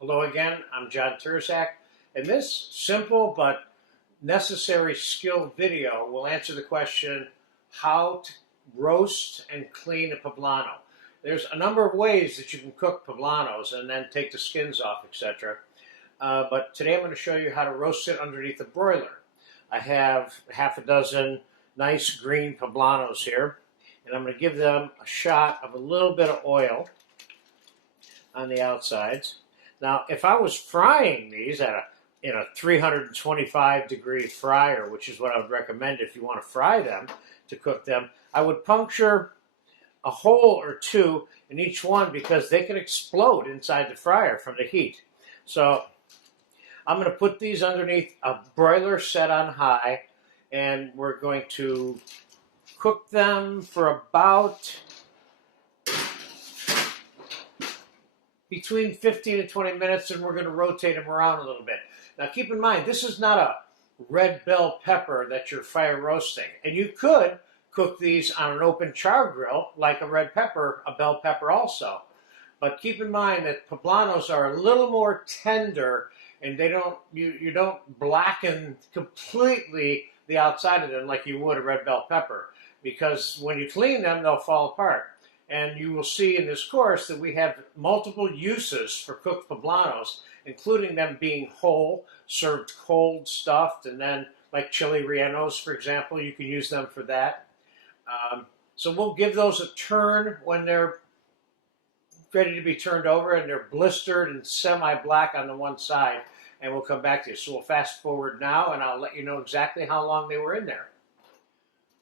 Hello again, I'm John Turzak, and this simple but necessary skill video will answer the question how to roast and clean a poblano. There's a number of ways that you can cook poblanos and then take the skins off, etc. But today I'm going to show you how to roast it underneath a broiler. I have half a dozen nice green poblanos here, and I'm going to give them a shot of a little bit of oil on the outsides. Now, if I was frying these in a 325-degree fryer, which is what I would recommend if you want to fry them, to cook them, I would puncture a hole or two in each one because they can explode inside the fryer from the heat. So I'm going to put these underneath a broiler set on high, and we're going to cook them for about between 15 and 20 minutes, and we're going to rotate them around a little bit. Now keep in mind, this is not a red bell pepper that you're fire roasting. And you could cook these on an open char grill like a red pepper, a bell pepper also. But keep in mind that poblanos are a little more tender, and you don't blacken completely the outside of them like you would a red bell pepper, because when you clean them, they'll fall apart. And you will see in this course that we have multiple uses for cooked poblanos, including them being whole, served cold, stuffed, and then like chili rellenos, for example, you can use them for that. So we'll give those a turn when they're ready to be turned over and they're blistered and semi-black on the one side, and we'll come back to you. So we'll fast forward now, and I'll let you know exactly how long they were in there.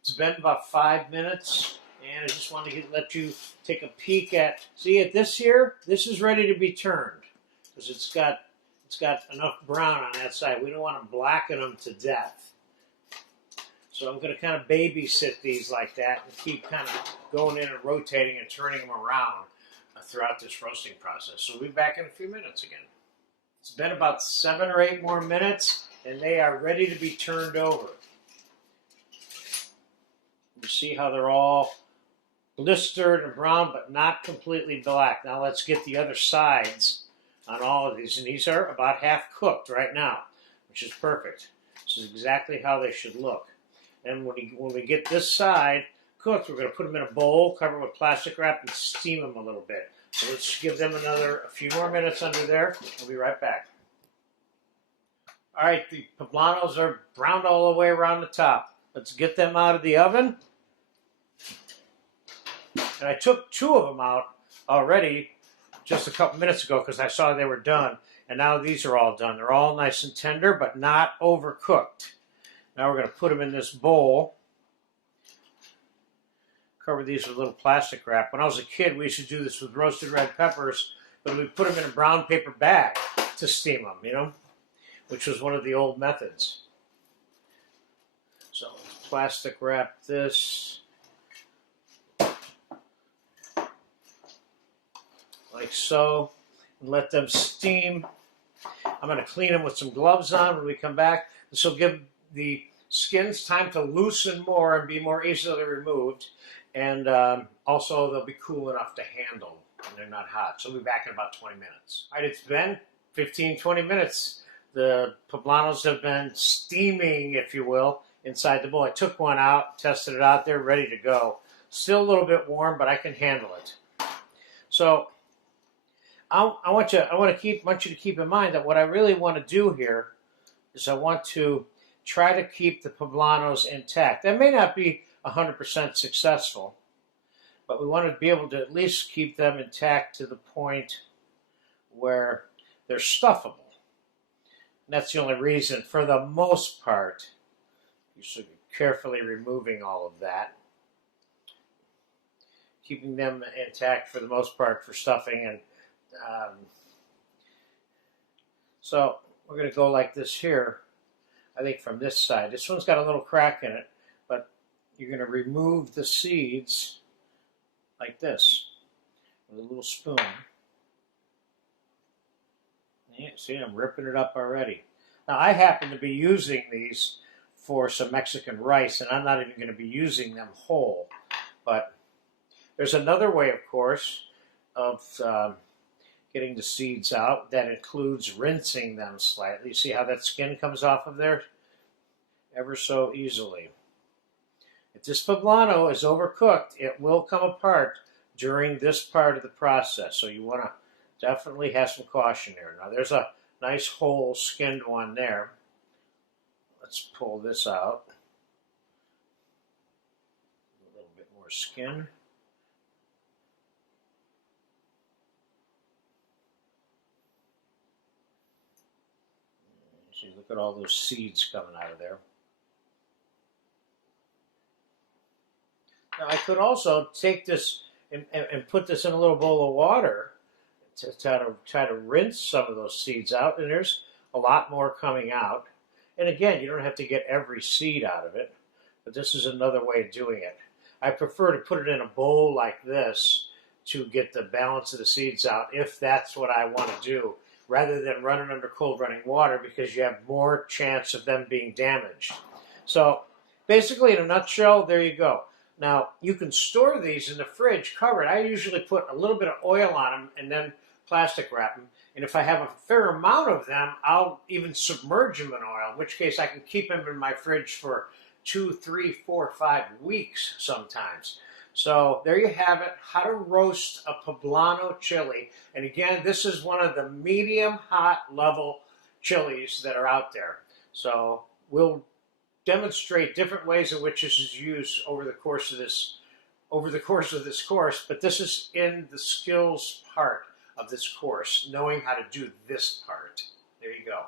It's been about 5 minutes. And I just wanted to let you take a peek at, see at this here, this is ready to be turned because it's got enough brown on that side. We don't want to blacken them to death. So I'm going to kind of babysit these like that and keep kind of going in and rotating and turning them around throughout this roasting process. So we'll be back in a few minutes again. It's been about 7 or 8 more minutes and they are ready to be turned over. You see how they're all blistered and brown, but not completely black. Now let's get the other sides on all of these. And these are about half cooked right now, which is perfect. This is exactly how they should look. And when we get this side cooked, we're going to put them in a bowl, cover with plastic wrap, and steam them a little bit. So let's give them a few more minutes under there. We'll be right back. All right, the poblanos are browned all the way around the top. Let's get them out of the oven. And I took 2 of them out already just a couple minutes ago because I saw they were done. And now these are all done. They're all nice and tender, but not overcooked. Now we're going to put them in this bowl. Cover these with a little plastic wrap. When I was a kid, we used to do this with roasted red peppers, but we'd put them in a brown paper bag to steam them, you know, which was one of the old methods. So let's plastic wrap this. Like so, and let them steam. I'm going to clean them with some gloves on when we come back. This will give the skins time to loosen more and be more easily removed. And also, they'll be cool enough to handle when they're not hot. So we'll be back in about 20 minutes. All right, it's been 15, 20 minutes. The poblanos have been steaming, if you will, inside the bowl. I took one out, tested it out. They're ready to go. Still a little bit warm, but I can handle it. So I want you to keep in mind that what I really want to do here is I want to try to keep the poblanos intact. That may not be 100% successful, but we want to be able to at least keep them intact to the point where they're stuffable. And that's the only reason, for the most part, you should be carefully removing all of that, keeping them intact for the most part for stuffing. And so we're going to go like this here, I think from this side. This one's got a little crack in it, but you're going to remove the seeds like this with a little spoon. Yeah, see, I'm ripping it up already. Now, I happen to be using these for some Mexican rice, and I'm not even going to be using them whole. But there's another way, of course, of getting the seeds out. That includes rinsing them slightly. See how that skin comes off of there? Ever so easily. If this poblano is overcooked, it will come apart during this part of the process. So you want to definitely have some caution there. Now there's a nice whole skinned one there. Let's pull this out. A little bit more skin. See, look at all those seeds coming out of there. Now I could also take this and put this in a little bowl of water to try to rinse some of those seeds out, and there's a lot more coming out. And again, you don't have to get every seed out of it, but this is another way of doing it. I prefer to put it in a bowl like this to get the balance of the seeds out, if that's what I want to do, rather than running under cold running water, because you have more chance of them being damaged. So basically, in a nutshell, there you go. Now, you can store these in the fridge covered. I usually put a little bit of oil on them and then plastic wrap them. And if I have a fair amount of them, I'll even submerge them in oil, in which case I can keep them in my fridge for 2, 3, 4, 5 weeks sometimes. So there you have it, how to roast a poblano chili. And again, this is one of the medium hot level chilies that are out there. So we'll demonstrate different ways in which this is used over the course of this course, but this is in the skills part of this course, knowing how to do this part. There you go.